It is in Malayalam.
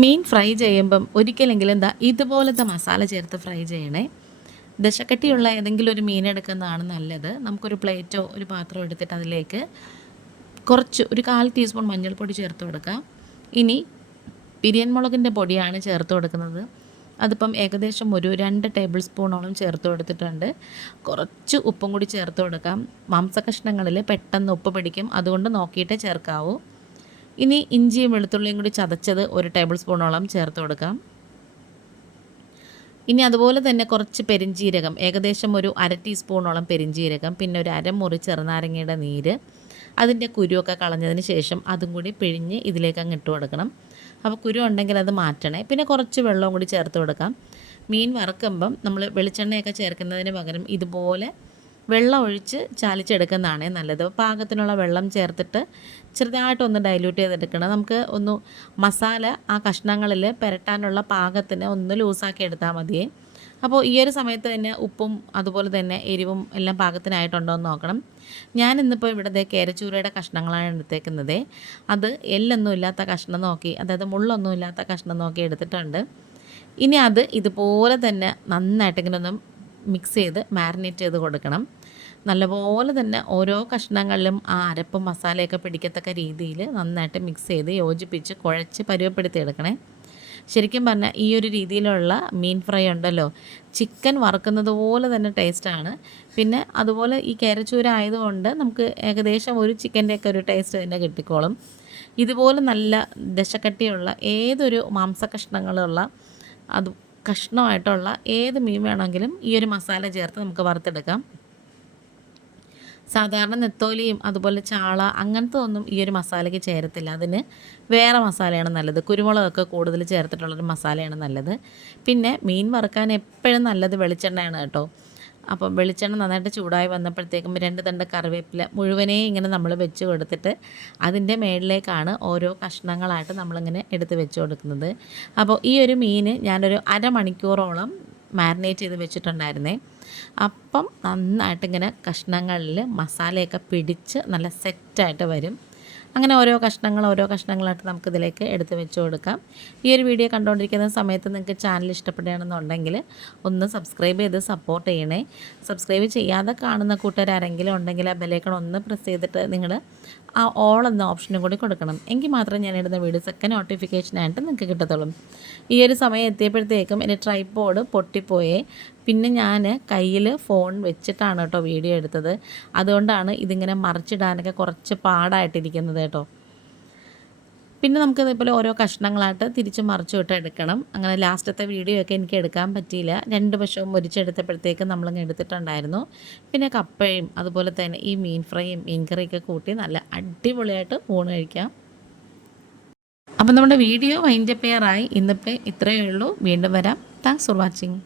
മീൻ ഫ്രൈ ചെയ്യുമ്പം ഒരിക്കലെങ്കിലും എന്താ ഇതുപോലത്തെ മസാല ചേർത്ത് ഫ്രൈ ചെയ്യണേ. ദശക്കട്ടിയുള്ള ഏതെങ്കിലും ഒരു മീൻ എടുക്കുന്നതാണ് നല്ലത്. നമുക്കൊരു പ്ലേറ്റോ ഒരു പാത്രമോ എടുത്തിട്ട് അതിലേക്ക് കുറച്ച് ഒരു 1/4 ടീസ്പൂൺ മഞ്ഞൾപ്പൊടി ചേർത്ത് കൊടുക്കാം. ഇനി പിരിയൻ മുളകിൻ്റെ പൊടിയാണ് ചേർത്ത് കൊടുക്കുന്നത്. അതിപ്പം ഏകദേശം ഒരു 2 ടേബിൾ സ്പൂണോളം ചേർത്ത് കൊടുത്തിട്ടുണ്ട്. കുറച്ച് ഉപ്പും കൂടി ചേർത്ത് കൊടുക്കാം. മാംസകഷ്ണങ്ങളിൽ പെട്ടെന്ന് ഉപ്പ് പിടിക്കും, അതുകൊണ്ട് നോക്കിയിട്ടേ ചേർക്കാവൂ. ഇനി ഇഞ്ചിയും വെളുത്തുള്ളിയും കൂടി ചതച്ചത് 1 ടേബിൾ സ്പൂണോളം ചേർത്ത് കൊടുക്കാം. ഇനി അതുപോലെ തന്നെ കുറച്ച് പെരിഞ്ജീരകം, ഏകദേശം ഒരു 1/2 ടീസ്പൂണോളം പെരിഞ്ജീരകം, പിന്നെ ഒരു അരമുറി ചെറുനാരങ്ങയുടെ നീര്, അതിൻ്റെ കുരുവൊക്കെ കളഞ്ഞതിന് ശേഷം അതും കൂടി പിഴിഞ്ഞ് ഇതിലേക്ക് അങ്ങ് ഇട്ട് കൊടുക്കണം. അപ്പോൾ കുരു ഉണ്ടെങ്കിൽ അത് മാറ്റണേ. പിന്നെ കുറച്ച് വെള്ളവും കൂടി ചേർത്ത് കൊടുക്കാം. മീൻ വറുക്കുമ്പം നമ്മൾ വെളിച്ചെണ്ണയൊക്കെ ചേർക്കുന്നതിന് പകരം ഇതുപോലെ വെള്ളം ഒഴിച്ച് ചാലിച്ചെടുക്കുന്നതാണ് നല്ലത്. പാകത്തിനുള്ള വെള്ളം ചേർത്തിട്ട് ചെറുതായിട്ടൊന്ന് ഡൈല്യൂട്ട് ചെയ്തെടുക്കണം. നമുക്ക് ഒന്ന് മസാല ആ കഷ്ണങ്ങളിൽ പുരട്ടാനുള്ള പാകത്തിന് ഒന്ന് ലൂസാക്കി എടുത്താൽ മതിയേ. അപ്പോൾ ഈ ഒരു സമയത്ത് തന്നെ ഉപ്പും അതുപോലെ തന്നെ എരിവും എല്ലാം പാകത്തിനായിട്ടുണ്ടോ എന്ന് നോക്കണം. ഞാൻ ഇന്നിപ്പോൾ ഇവിടെ കേരച്ചൂരയുടെ കഷ്ണങ്ങളാണ് എടുത്തേക്കുന്നത്. അത് എല്ലൊന്നും ഇല്ലാത്ത കഷ്ണം നോക്കി, അതായത് മുള്ളൊന്നും ഇല്ലാത്ത കഷ്ണം നോക്കി എടുത്തിട്ടുണ്ട്. ഇനി അത് ഇതുപോലെ തന്നെ നന്നായിട്ട് ഇങ്ങനെ ഒന്ന് മിക്സ് ചെയ്ത് മാരിനേറ്റ് ചെയ്ത് കൊടുക്കണം. നല്ലപോലെ തന്നെ ഓരോ കഷ്ണങ്ങളിലും ആ അരപ്പും മസാലയൊക്കെ പിടിക്കത്തക്ക രീതിയിൽ നന്നായിട്ട് മിക്സ് ചെയ്ത് യോജിപ്പിച്ച് കുഴച്ച് പരുവപ്പെടുത്തി എടുക്കണേ. ശരിക്കും പറഞ്ഞാൽ ഈ ഒരു രീതിയിലുള്ള മീൻ ഫ്രൈ ഉണ്ടല്ലോ, ചിക്കൻ വറുക്കുന്നത് പോലെ തന്നെ ടേസ്റ്റാണ്. പിന്നെ അതുപോലെ ഈ കേരച്ചൂര ആയതുകൊണ്ട് നമുക്ക് ഏകദേശം ഒരു ചിക്കൻ്റെയൊക്കെ ഒരു ടേസ്റ്റ് തന്നെ കിട്ടിക്കോളും. ഇതുപോലെ നല്ല ദശക്കട്ടിയുള്ള ഏതൊരു മാംസകഷ്ണങ്ങളുള്ള അത് കഷ്ണമായിട്ടുള്ള ഏത് മീൻ വേണമെങ്കിലും ഈ ഒരു മസാല ചേർത്ത് നമുക്ക് വറുത്തെടുക്കാം. സാധാരണ നെത്തോലിയും അതുപോലെ ചാള അങ്ങനത്തെ ഒന്നും ഈ ഒരു മസാലയ്ക്ക് ചേരത്തില്ല. അതിന് വേറെ മസാലയാണ് നല്ലത്. കുരുമുളകൊക്കെ കൂടുതൽ ചേർത്തിട്ടുള്ളൊരു മസാലയാണ് നല്ലത്. പിന്നെ മീൻ വറുക്കാൻ എപ്പോഴും നല്ലത് വെളിച്ചെണ്ണയാണ് കേട്ടോ. അപ്പം വെളിച്ചെണ്ണ നന്നായിട്ട് ചൂടായി വന്നപ്പോഴത്തേക്കും 2 തണ്ട് കറിവേപ്പില മുഴുവനേ ഇങ്ങനെ നമ്മൾ വെച്ച് കൊടുത്തിട്ട് അതിൻ്റെ മേളിലേക്കാണ് ഓരോ കഷ്ണങ്ങളായിട്ട് നമ്മളിങ്ങനെ എടുത്ത് വെച്ച് കൊടുക്കുന്നത്. അപ്പോൾ ഈ ഒരു മീൻ ഞാനൊരു അരമണിക്കൂറോളം മാരിനേറ്റ് ചെയ്ത് വെച്ചിട്ടുണ്ടായിരുന്നേ. അപ്പം നന്നായിട്ടിങ്ങനെ കഷ്ണങ്ങളിൽ മസാലയൊക്കെ പിടിച്ച് നല്ല സെറ്റായിട്ട് വരും. അങ്ങനെ ഓരോ കഷ്ണങ്ങളായിട്ട് നമുക്കിതിലേക്ക് എടുത്ത് വെച്ച് കൊടുക്കാം. ഈ ഒരു വീഡിയോ കണ്ടുകൊണ്ടിരിക്കുന്ന സമയത്ത് നിങ്ങൾക്ക് ചാനൽ ഇഷ്ടപ്പെടുകയാണെന്നുണ്ടെങ്കിൽ ഒന്ന് സബ്സ്ക്രൈബ് ചെയ്ത് സപ്പോർട്ട് ചെയ്യണേ. സബ്സ്ക്രൈബ് ചെയ്യാതെ കാണുന്ന കൂട്ടുകാരെങ്കിലും ഉണ്ടെങ്കിൽ ആ ബെലൈക്കൺ ഒന്ന് പ്രസ് ചെയ്തിട്ട് നിങ്ങൾ ആ ഓൾ എന്ന ഓപ്ഷനും കൂടി കൊടുക്കണം. എങ്കിൽ മാത്രമേ ഞാൻ ഇടുന്ന വീഡിയോസൊക്കെ നോട്ടിഫിക്കേഷനായിട്ട് നിങ്ങൾക്ക് കിട്ടത്തുള്ളൂ. ഈ ഒരു സമയം എത്തിയപ്പോഴത്തേക്കും എൻ്റെ ട്രൈപോഡ് പൊട്ടിപ്പോയേ. പിന്നെ ഞാൻ കയ്യിൽ ഫോൺ വെച്ചിട്ടാണ് കേട്ടോ വീഡിയോ എടുത്തത്. അതുകൊണ്ടാണ് ഇതിങ്ങനെ മറിച്ചിടാനൊക്കെ കുറച്ച് പാടായിട്ടിരിക്കുന്നത് കേട്ടോ. പിന്നെ നമുക്കിതേപോലെ ഓരോ കഷ്ണങ്ങളായിട്ട് തിരിച്ച് മറിച്ചു വിട്ട് എടുക്കണം. അങ്ങനെ ലാസ്റ്റത്തെ വീഡിയോ ഒക്കെ എനിക്ക് എടുക്കാൻ പറ്റിയില്ല. 2 വശവും മുരിച്ചെടുത്തപ്പോഴത്തേക്കും നമ്മളങ്ങ് എടുത്തിട്ടുണ്ടായിരുന്നു. പിന്നെ കപ്പയും അതുപോലെ തന്നെ ഈ മീൻ ഫ്രൈയും മീൻ കറിയൊക്കെ കൂട്ടി നല്ല അടിപൊളിയായിട്ട് ഊണ് കഴിക്കാം. അപ്പം നമ്മുടെ വീഡിയോ വൈൻഡപ്പ് ചെയ്യാറായി. ഇന്നിപ്പോൾ ഇത്രയേ ഉള്ളൂ. വീണ്ടും വരാം. Thanks for watching.